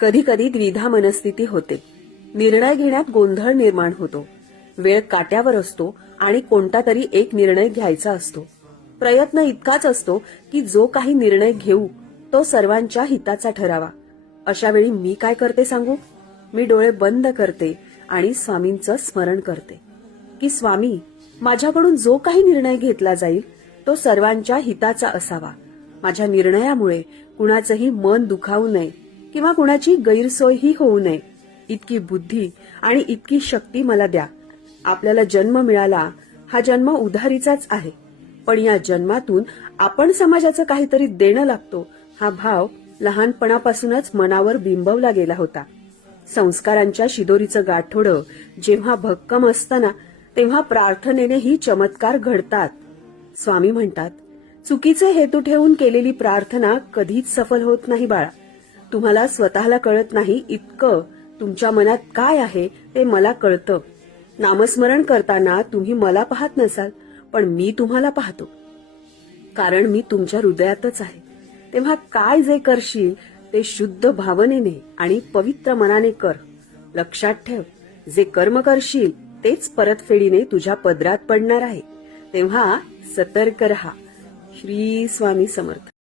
कधी कधी द्विधा मनस्थिती होते. निर्णय घेण्यात गोंधळ निर्माण होतो. वेळ काट्यावर असतो आणि कोणता तरी एक निर्णय घ्यायचा असतो. प्रयत्न इतकाच असतो की जो काही निर्णय घेऊ तो सर्वांच्या हिताचा ठरावा. अशा वेळी मी काय करते सांगू? मी डोळे बंद करते आणि स्वामींचं स्मरण करते की स्वामी, माझ्याकडून जो काही निर्णय घेतला जाईल तो सर्वांच्या हिताचा असावा. माझ्या निर्णयामुळे कुणाचंही मन दुखावू नये किंवा कुणाची गैरसोयही होऊ नये. इतकी बुद्धी आणि इतकी शक्ती मला द्या. आपल्याला जन्म मिळाला, हा जन्म उधारीचाच आहे, पण या जन्मातून आपण समाजाचं काहीतरी देणं लागतो, हा भाव लहानपणापासूनच मनावर बिंबवला गेला होता. संस्कारांच्या शिदोरीचं गाठोडं जेव्हा भक्कम असतं ना, तेव्हा प्रार्थनेनेही चमत्कार घडतात. स्वामी म्हणतात, चुकीचे हेतू ठेवून केलेली प्रार्थना कधीच सफल होत नाही बाळा. तुम्हाला स्वतःला कळत नाही इतकं तुमच्या मनात काय आहे ते मला कळतं. नामस्मरण करताना तुम्ही मला पाहत नसाल, पण मी तुम्हाला पाहतो, कारण मी तुमच्या हृदयातच आहे. तेव्हा काय जे करशील ते शुद्ध भावनेने आणि पवित्र मनाने कर. लक्षात ठेव, जे कर्म करशील तेच परतफेडीने तुझ्या पदरात पडणार आहे. तेव्हा सतर्क रहा. श्री स्वामी समर्थ.